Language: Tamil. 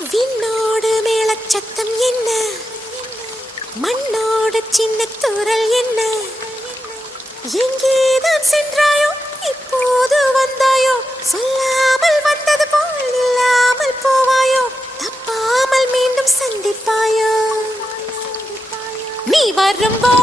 விண்ணோடு மேளச்சத்தம் என்ன, மண்ணோடு சின்ன தூரல் என்ன, எங்கேதான் சென்றாயோ இப்போது வந்தாயோ, சொல்லாமல் வந்தது போல் இல்லாமல் போவாயோ, தப்பாமல் மீண்டும் சந்திப்பாயோ, நீ வரும்போ